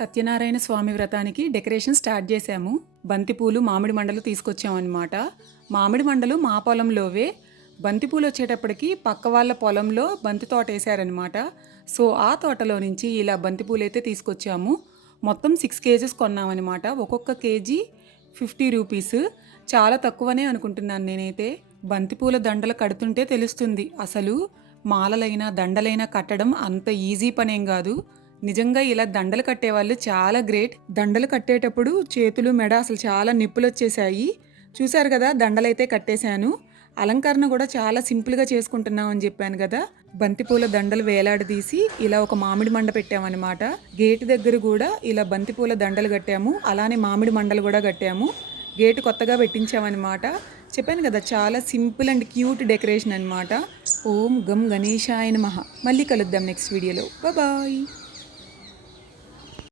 సత్యనారాయణ స్వామి వ్రతానికి decoration start చేశాము. బంతిపూలు మామిడి మండలు తీసుకొచ్చామన్నమాట. మామిడి మండలు మా పొలంలోవే. బంతిపూలు వచ్చేటప్పటికి పక్క వాళ్ళ పొలంలో బంతి తోట వేశారనమాట సో ఆ తోటలో నుంచి ఇలా బంతిపూలు అయితే తీసుకొచ్చాము. మొత్తం సిక్స్ కేజెస్ కొన్నామన్నమాట. ఒక్కొక్క కేజీ ఫిఫ్టీ రూపీస్. చాలా తక్కువనే అనుకుంటున్నాను నేనైతే. బంతిపూల దండలు కడుతుంటే తెలుస్తుంది. అసలు మాలలైనా దండలైనా కట్టడం అంత ఈజీ పనేం కాదు. నిజంగా ఇలా దండలు కట్టేవాళ్ళు చాలా గ్రేట్. దండలు కట్టేటప్పుడు చేతులు మెడ అసలు చాలా నిప్పులు వచ్చేసాయి చూశారు కదా దండలైతే కట్టేశాను. అలంకరణ కూడా చాలా సింపుల్గా చేసుకుంటున్నాం అని చెప్పాను కదా. బంతిపూల దండలు వేలాడదీసి ఇలా ఒక మామిడి మండ పెట్టామన్నమాట. గేటు దగ్గర కూడా ఇలా బంతిపూల దండలు కట్టాము. అలానే మామిడి మండలు కూడా కట్టాము. గేటు కొత్తగా పెట్టించామన్నమాట. చెప్పాను కదా చాలా సింపుల్ అండ్ క్యూట్ డెకరేషన్ అన్నమాట. ఓం గం గణేశాయ నమః. మళ్ళీ కలుద్దాం నెక్స్ట్ వీడియోలో. బాయ్.